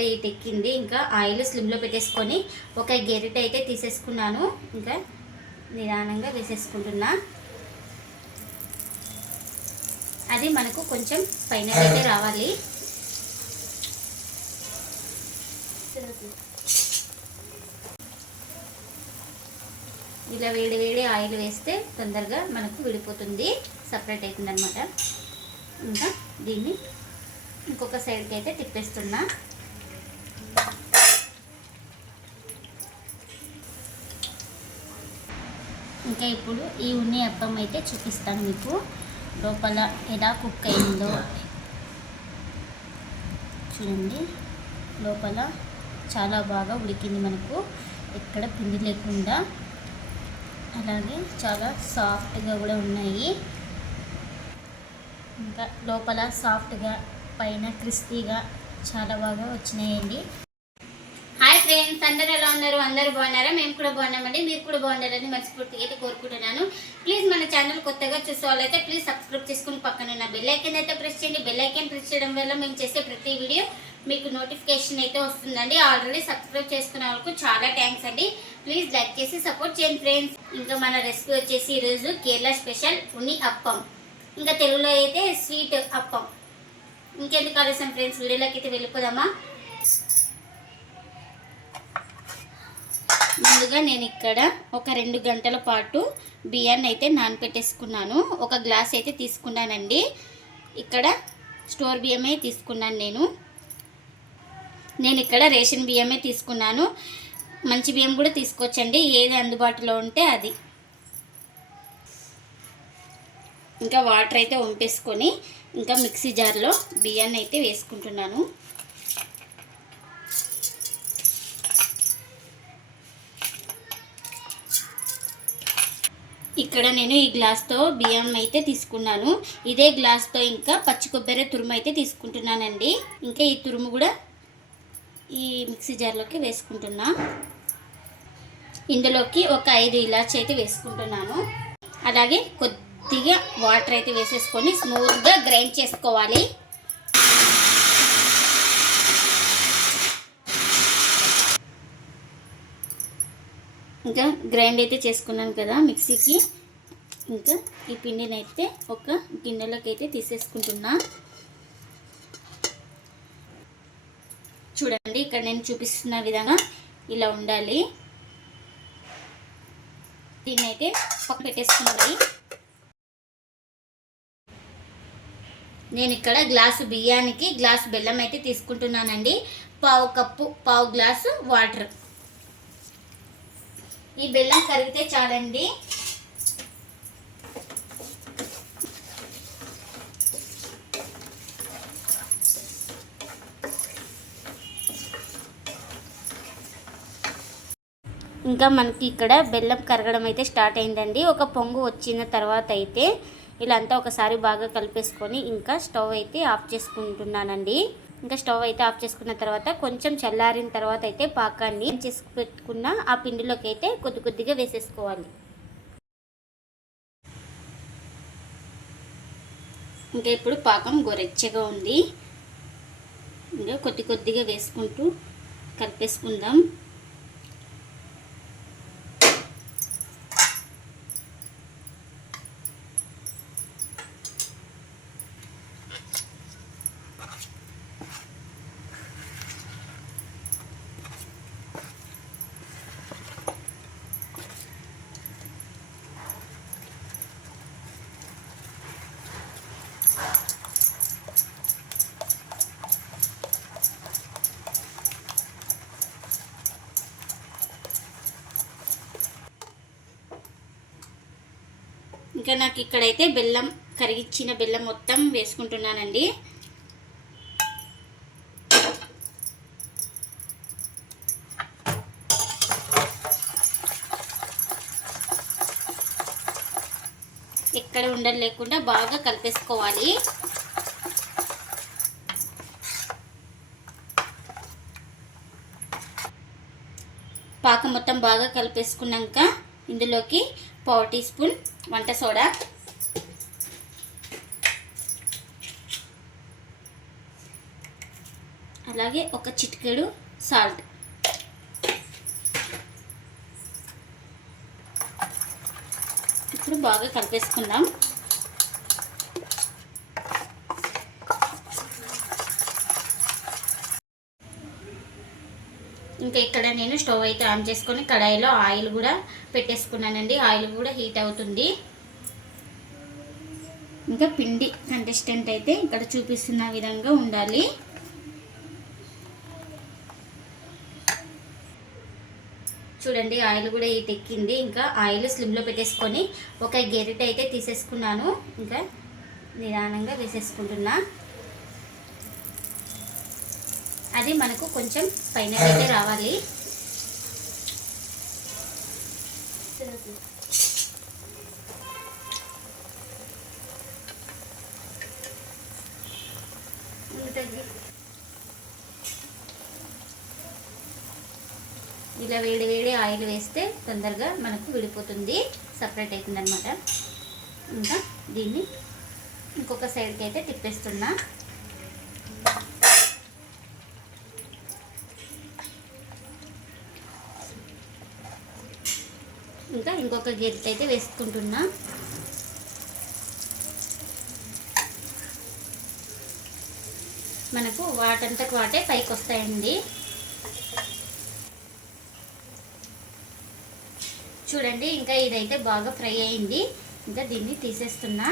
కూడా ఇటు ఎక్కింది ఇంకా ఆయిల్ స్లిమ్లో పెట్టేసుకొని ఒక గెరిట అయితే తీసేసుకున్నాను. ఇంకా నిదానంగా వేసేసుకుంటున్నా. అది మనకు కొంచెం పైన అయితే రావాలి. ఇలా వేడి వేడి ఆయిల్ వేస్తే తొందరగా మనకు విడిపోతుంది. సపరేట్ అవుతుంది అనమాట ఇంకా దీన్ని ఇంకొక సైడ్కి అయితే తిప్పేస్తున్నా. ఇంకా ఇప్పుడు ఈ ఉన్ని అప్పం అయితే చూపిస్తాను మీకు. లోపల ఎలా కుక్ అయిందో. చూడండి. లోపల చాలా బాగా ఉడికింది మనకు. ఎక్కడ పిండి లేకుండా. అలాగే చాలా సాఫ్ట్గా కూడా ఉన్నాయి. ఇంకా లోపల సాఫ్ట్గా పైన క్రిస్పీగా చాలా బాగా వచ్చినాయండి. ఫ్రెండ్స్ అందరు ఎలా ఉన్నారు? అందరూ బాగున్నారా? మేము కూడా బాగున్నామండి. మీరు కూడా బాగుండాలని మనస్ఫూర్తిగా అయితే కోరుకుంటున్నాను. ప్లీజ్ మన ఛానల్ కొత్తగా చూసే వాళ్ళైతే ప్లీజ్ సబ్స్క్రైబ్ చేసుకుని పక్కన ఉన్న బెల్ ఐకన్ అయితే ప్రెస్ చేయండి. బెల్ ఐకన్ ప్రెస్ చేయడం వల్ల మేము చేసే ప్రతి వీడియో మీకు నోటిఫికేషన్ అయితే వస్తుందండి. ఆల్రెడీ సబ్స్క్రైబ్ చేసుకున్న వాళ్ళకు చాలా థ్యాంక్స్ అండి. ప్లీజ్ లైక్ చేసి సపోర్ట్ చేయండి ఫ్రెండ్స్ ఇంకా మన రెసిపీ వచ్చేసి ఈరోజు కేరళ స్పెషల్ ఉని అప్పం. ఇంకా తెలుగులో అయితే స్వీట్ అప్పం. ఇంకెందుకు ఆలస్యం ఫ్రెండ్స్ వీడియోలోకి అయితే వెళ్ళిపోదామా? ముందుగా నేను ఇక్కడ ఒక రెండు గంటల పాటు బియ్యాన్ని అయితే నానపెట్టేసుకున్నాను. ఒక గ్లాస్ అయితే తీసుకున్నానండి. ఇక్కడ స్టోర్ బియ్యమే తీసుకున్నాను నేను. నేను ఇక్కడ రేషన్ బియ్యమే తీసుకున్నాను. మంచి బియ్యం కూడా తీసుకోవచ్చండి. ఏది అందుబాటులో ఉంటే అది. ఇంకా వాటర్ అయితే వంపేసుకొని ఇంకా మిక్సీ జార్లో బియ్యాన్ని అయితే వేసుకుంటున్నాను. ఇక్కడ నేను ఈ గ్లాస్తో బియ్యం అయితే తీసుకున్నాను. ఇదే గ్లాస్తో ఇంకా పచ్చి కొబ్బరి తురుము అయితే తీసుకుంటున్నానండి. ఇంకా ఈ తురుము కూడా ఈ మిక్సీ జార్లోకి వేసుకుంటున్నా. ఇందులోకి ఒక ఐదు ఇలాచి అయితే వేసుకుంటున్నాను. అలాగే కొద్దిగా వాటర్ అయితే వేసేసుకొని స్మూత్గా గ్రైండ్ చేసుకోవాలి. ఇంకా గ్రైండ్ అయితే చేసుకున్నాను కదా మిక్సీకి. ఇంకా ఈ పిండిని అయితే ఒక గిన్నెలోకి అయితే తీసేసుకుంటున్నా. చూడండి ఇక్కడ నేను చూపిస్తున్న విధంగా ఇలా ఉండాలి. దీన్ని అయితే పక్క పెట్టేసుకున్నాయి నేను ఇక్కడ గ్లాసు బియ్యానికి గ్లాసు బెల్లం అయితే తీసుకుంటున్నానండి. పావు కప్పు పావు గ్లాసు వాటర్. ఈ బెల్లం కరిగితే చాలండి. ఇంకా మనకి ఇక్కడ బెల్లం కరగడం అయితే స్టార్ట్ అయిందండి. ఒక పొంగు వచ్చిన తర్వాత అయితే ఇలా అంతా ఒకసారి బాగా కలిపేసుకొని ఇంకా స్టవ్ అయితే ఆఫ్ చేసుకుంటున్నానండి. ఇంకా స్టవ్ అయితే ఆఫ్ చేసుకున్న తర్వాత కొంచెం చల్లారిన తర్వాత అయితే పాకాన్ని చేసి పెట్టుకున్న ఆ పిండిలోకి అయితే కొద్ది కొద్దిగా వేసేసుకోవాలి. ఇంకా ఇప్పుడు పాకం గొరెచ్చగా ఉంది. ఇంకా కొద్ది కొద్దిగా వేసుకుంటూ కలిపేసుకుందాం. ఇంకా నాకు ఇక్కడైతే బెల్లం కరిగిచ్చిన బెల్లం మొత్తం వేసుకుంటున్నానండి. ఎక్కడ ఉండలు లేకుండా బాగా కలిపేసుకోవాలి. పాక మొత్తం బాగా కలిపేసుకున్నాక ఇందులోకి పావు టీ స్పూన్ వంట సోడా. అలాగే ఒక చిటికెడు సాల్ట్. ఇప్పుడు బాగా కలిపేసుకుందాం. ఇంకా ఇక్కడ నేను స్టవ్ అయితే ఆన్ చేసుకొని కడాయిలో ఆయిల్ కూడా పెట్టేసుకున్నానండి. ఆయిల్ కూడా హీట్ అవుతుంది. ఇంకా పిండి కంటెస్టెంట్ అయితే ఇక్కడ చూపిస్తున్న విధంగా ఉండాలి. చూడండి ఆయిల్ కూడా హీట్ ఎక్కింది. ఇంకా ఆయిల్ స్లిమ్లో పెట్టేసుకొని ఒక గెరిట అయితే తీసేసుకున్నాను. ఇంకా నిదానంగా వేసేసుకుంటున్నా. అది మనకు కొంచెం పైన అయితే రావాలి. ఇలా వేడి వేడి ఆయిల్ వేస్తే తొందరగా మనకు విడిపోతుంది. సపరేట్ అవుతుంది అనమాట ఇంకా దీన్ని ఇంకొక సైడ్కి అయితే తిప్పేస్తున్నా. ఇంకా ఇంకొక గెరిట్ అయితే వేసుకుంటున్నా. మనకు వాటంతకు వాటే పైకి వస్తాయండి చూడండి ఇంకా ఇదైతే బాగా ఫ్రై అయింది. ఇంకా దీన్ని తీసేస్తున్నా.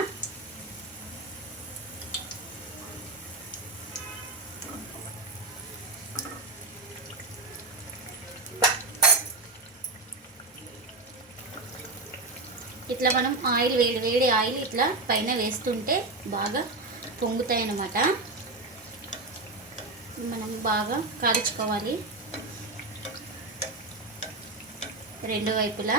ఇట్లా మనం ఆయిల్ వేడి వేడి ఆయిల్ ఇట్లా పైన వేస్తుంటే బాగా పొంగుతాయి అన్నమాట మనం బాగా కాల్చుకోవాలి. రెండు వైపులా.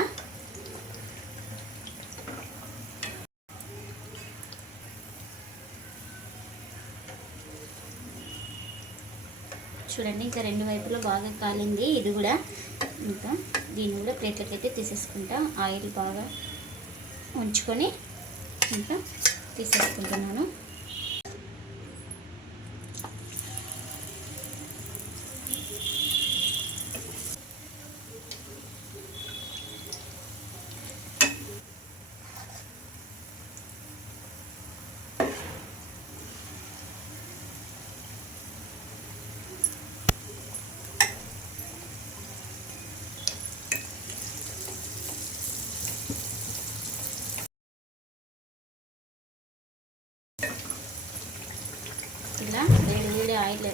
చూడండి ఇంకా రెండు వైపులా బాగా కాలింది. ఇది కూడా ఇంకా దీన్ని కూడా ప్లేట్లకైతే తీసేసుకుంటా. ఆయిల్ బాగా ఉంచుకొని ఇంకా తీసేసుకుంటున్నాను ఇలా వేడి వేడి ఆయిల్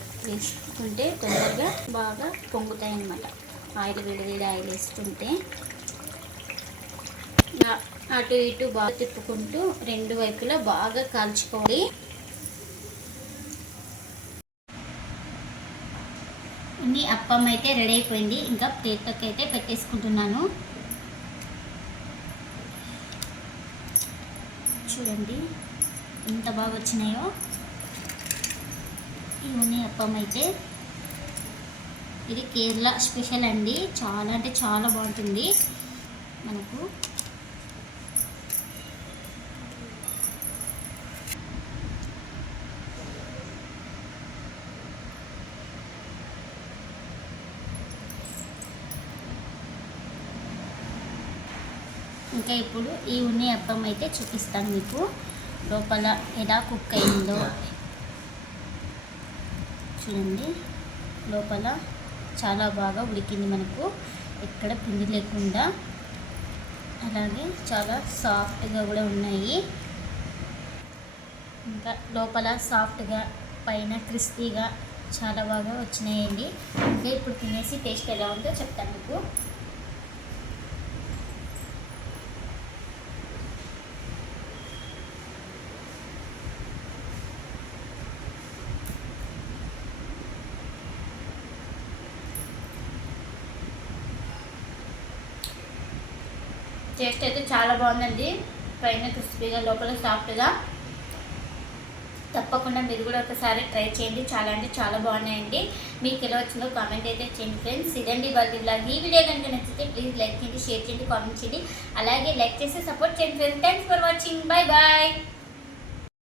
వేసుకుంటే తొందరగా బాగా పొంగుతాయి అన్నమాట ఆయిల్ వేడి ఆయిల్ వేసుకుంటే అటు ఇటు బాగా తిప్పుకుంటూ రెండు వైపులా బాగా కాల్చుకోవాలి. మీ అప్పం అయితే రెడీ అయిపోయింది. ఇంకా ప్లేట్లోకి అయితే పెట్టేసుకుంటున్నాను. చూడండి ఎంత బాగా వచ్చినాయో. ఈ ఉన్ని అప్పం అయితే. ఇది కేరళ స్పెషల్ అండి. చాలా అంటే చాలా బాగుంటుంది. మనకు ఇంకా ఇప్పుడు ఈ ఉన్ని అప్పం అయితే చూపిస్తాను మీకు. లోపల ఎలా కుక్ అయిందో. చూడండి. లోపల చాలా బాగా ఉడికింది మనకు. ఎక్కడ పిండి లేకుండా. అలాగే చాలా సాఫ్ట్గా కూడా ఉన్నాయి. ఇంకా లోపల సాఫ్ట్గా పైన క్రిస్పీగా చాలా బాగా వచ్చినాయండి. ఇంకా ఇప్పుడు తినేసి టేస్ట్ ఎలా ఉందో చెప్తాను మీకు. టేస్ట్ అయితే చాలా బాగుందండి. పైన క్రిస్పీగా లోపల సాఫ్ట్గా. తప్పకుండా మీరు కూడా ఒకసారి ట్రై చేయండి. చాలా అంటే చాలా బాగున్నాయండి. మీకు ఎలా వచ్చిందో కామెంట్ అయితే చేయండి ఫ్రెండ్స్. ఇదండి వాళ్ళ బ్లాగ్. ఈ వీడియో కనుక నచ్చితే ప్లీజ్ లైక్ చేయండి షేర్ చేయండి కామెంట్ చేయండి. అలాగే లైక్ చేసి సపోర్ట్ చేయండి friends. Thanks for watching bye bye